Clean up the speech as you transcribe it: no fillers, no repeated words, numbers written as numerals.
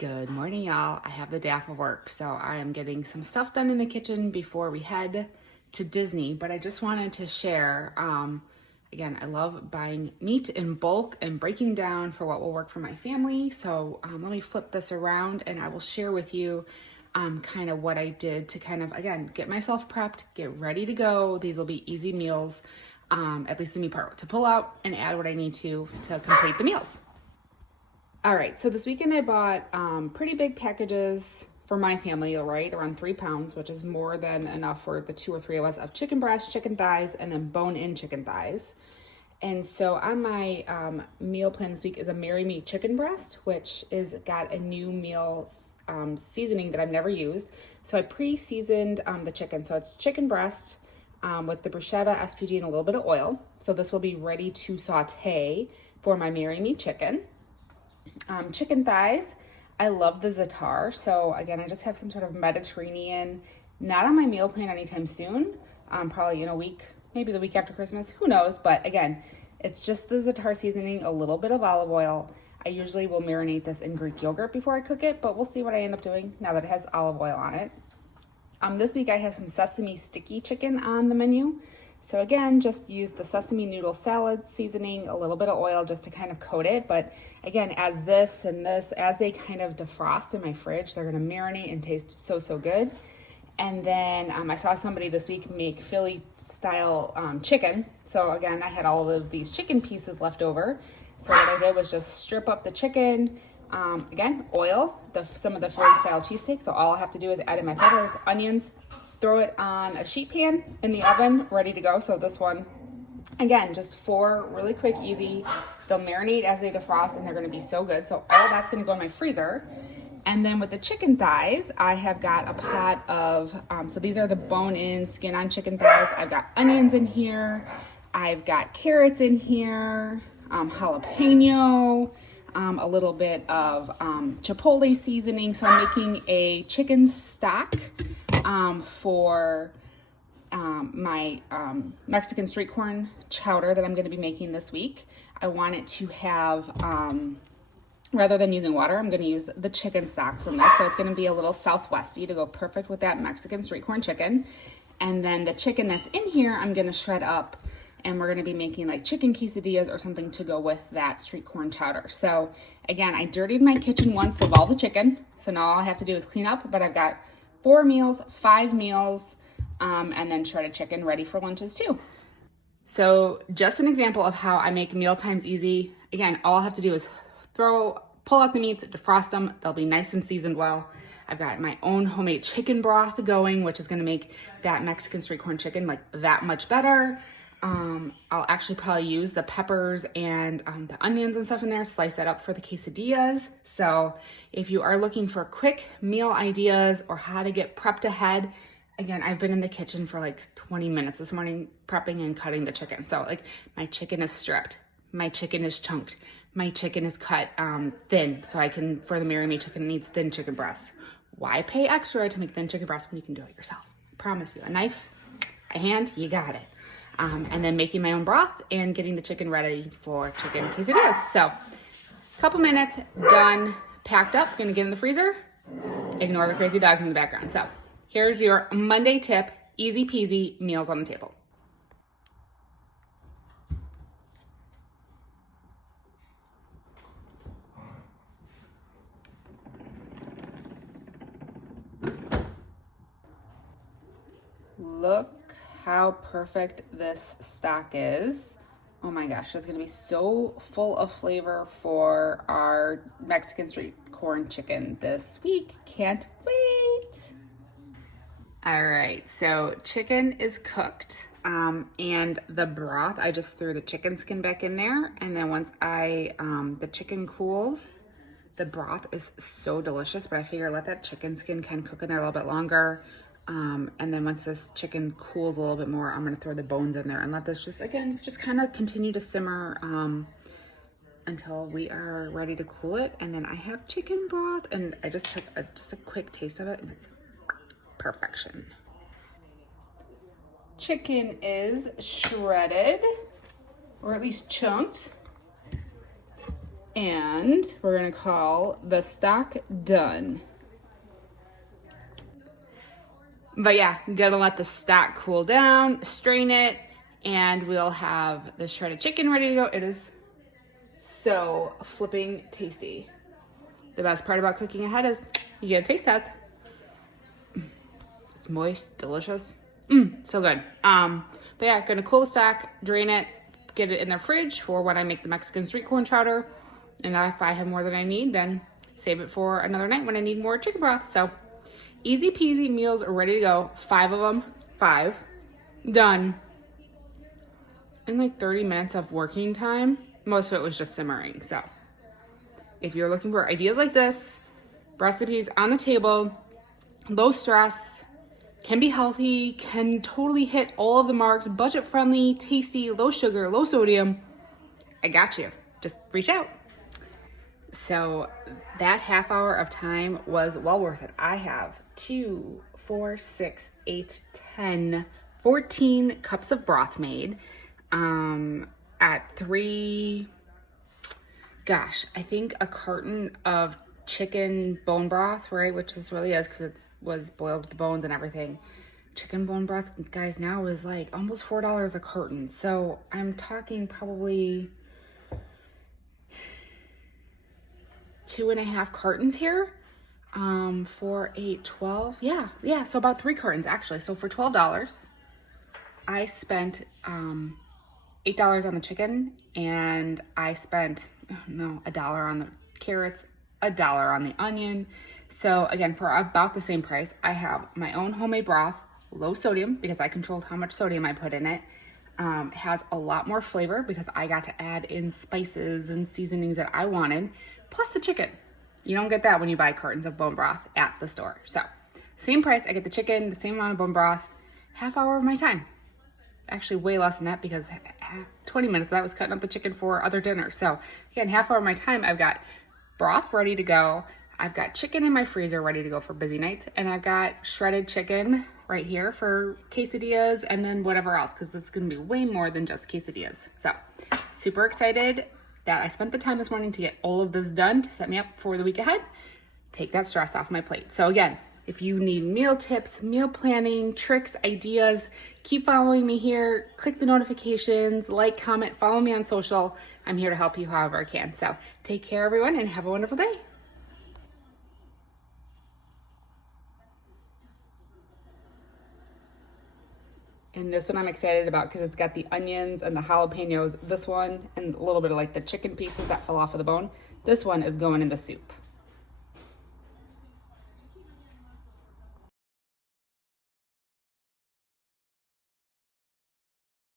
Good morning, y'all. I have the day off of work, so I am getting some stuff done in the kitchen before we head to Disney. But I just wanted to share, again, I love buying meat in bulk and breaking down for what will work for my family. So let me flip this around and I will share with you kind of what I did to kind of, again, get myself prepped, get ready to go. These will be easy meals, at least the meat part, to pull out and add what I need to complete the meals. All right, so this weekend I bought pretty big packages for my family, right? Around 3 pounds, which is more than enough for the 2 or 3 of us, of chicken breast, chicken thighs, and then bone-in chicken thighs. And so on my meal plan this week is a Marry Me chicken breast, which is got a new meal seasoning that I've never used. So I pre-seasoned the chicken. So it's chicken breast with the bruschetta, SPG, and a little bit of oil. So this will be ready to saute for my Marry Me chicken. Chicken thighs, I love the za'atar. So again, I just have some sort of Mediterranean, not on my meal plan anytime soon, probably in a week, maybe the week after Christmas, who knows. But again, it's just the za'atar seasoning, a little bit of olive oil. I usually will marinate this in Greek yogurt before I cook it, but we'll see what I end up doing now that it has olive oil on it. This week I have some sesame sticky chicken on the menu. So again, just use the sesame noodle salad seasoning, a little bit of oil just to kind of coat it. But again, as this and this, as they kind of defrost in my fridge, they're gonna marinate and taste so good. And then I saw somebody this week make Philly style chicken. So again, I had all of these chicken pieces left over. So what I did was just strip up the chicken, again, oil, some of the Philly style cheesesteak. So all I have to do is add in my peppers, onions, throw it on a sheet pan in the oven, ready to go. So this one, again, just 4 really quick, easy. They'll marinate as they defrost and they're gonna be so good. So all of that's gonna go in my freezer. And then with the chicken thighs, I have got a pot of, so these are the bone-in, skin-on chicken thighs. I've got onions in here. I've got carrots in here, jalapeno, a little bit of chipotle seasoning. So I'm making a chicken stock for my Mexican street corn chowder that I'm going to be making this week. I want it to have, rather than using water, I'm going to use the chicken stock from this. So it's going to be a little Southwesty to go perfect with that Mexican street corn chicken. And then the chicken that's in here, I'm going to shred up, and we're going to be making like chicken quesadillas or something to go with that street corn chowder. So again, I dirtied my kitchen once of all the chicken. So now all I have to do is clean up, but I've got 4 meals, 5 meals, and then shredded chicken ready for lunches too. So just an example of how I make meal times easy. Again, all I have to do is pull out the meats, defrost them. They'll be nice and seasoned well. I've got my own homemade chicken broth going, which is gonna make that Mexican street corn chicken like that much better. I'll actually probably use the peppers and the onions and stuff in there, slice that up for the quesadillas. So if you are looking for quick meal ideas or how to get prepped ahead, again, I've been in the kitchen for like 20 minutes this morning prepping and cutting the chicken. So like my chicken is stripped, my chicken is chunked, my chicken is cut thin. So I can, for the Marry Me chicken, it needs thin chicken breasts. Why pay extra to make thin chicken breasts when you can do it yourself? I promise you, a knife, a hand, you got it. And then making my own broth and getting the chicken ready for chicken quesadillas. So a couple minutes, done, packed up, gonna get in the freezer. Ignore the crazy dogs in the background. So here's your Monday tip, easy peasy meals on the table. Look how perfect this stock is. Oh my gosh, it's gonna be so full of flavor for our Mexican street corn chicken this week. Can't wait. All right, so chicken is cooked. And the broth, I just threw the chicken skin back in there. And then once the chicken cools, the broth is so delicious, but I figure let that chicken skin kind of cook in there a little bit longer. And then once this chicken cools a little bit more, I'm gonna throw the bones in there and let this just kind of continue to simmer until we are ready to cool it. And then I have chicken broth, and I just took just a quick taste of it, and it's perfection. Chicken is shredded, or at least chunked. And we're gonna call the stock done. But yeah, gonna let the stock cool down, strain it, and we'll have the shredded chicken ready to go. It is so flipping tasty. The best part about cooking ahead is you get a taste test. It's moist, delicious. So good. But yeah, gonna cool the stock, drain it, get it in the fridge for when I make the Mexican street corn chowder. And if I have more than I need, then save it for another night when I need more chicken broth. So easy peasy meals are ready to go. 5 of them, 5, done. In like 30 minutes of working time. Most of it was just simmering. So if you're looking for ideas like this, recipes on the table, low stress, can be healthy, can totally hit all of the marks, budget friendly, tasty, low sugar, low sodium, I got you. Just reach out. So that half hour of time was well worth it. I have 2, 4, 6, 8, 10, 14 cups of broth made at 3, gosh, I think a carton of chicken bone broth, right? Which this really is because it was boiled with the bones and everything. Chicken bone broth, guys, now is like almost $4 a carton. So I'm talking probably 2.5 cartons here. 4, 8, 12. Yeah. So about 3 cartons actually. So for $12, I spent $8 on the chicken, and I spent $1 on the carrots, $1 on the onion. So again, for about the same price, I have my own homemade broth, low sodium because I controlled how much sodium I put in it. Has a lot more flavor because I got to add in spices and seasonings that I wanted, plus the chicken. You don't get that when you buy cartons of bone broth at the store. So same price, I get the chicken, the same amount of bone broth, half hour of my time. Actually way less than that because 20 minutes of that was cutting up the chicken for other dinners. So again, half hour of my time, I've got broth ready to go. I've got chicken in my freezer ready to go for busy nights. And I've got shredded chicken right here for quesadillas and then whatever else, because it's gonna be way more than just quesadillas. So super excited that I spent the time this morning to get all of this done to set me up for the week ahead. Take that stress off my plate. So again, if you need meal tips, meal planning, tricks, ideas, keep following me here. Click the notifications, like, comment, follow me on social. I'm here to help you however I can. So take care, everyone, and have a wonderful day. And this one I'm excited about because it's got the onions and the jalapenos. This one and a little bit of like the chicken pieces that fell off of the bone. This one is going in the soup.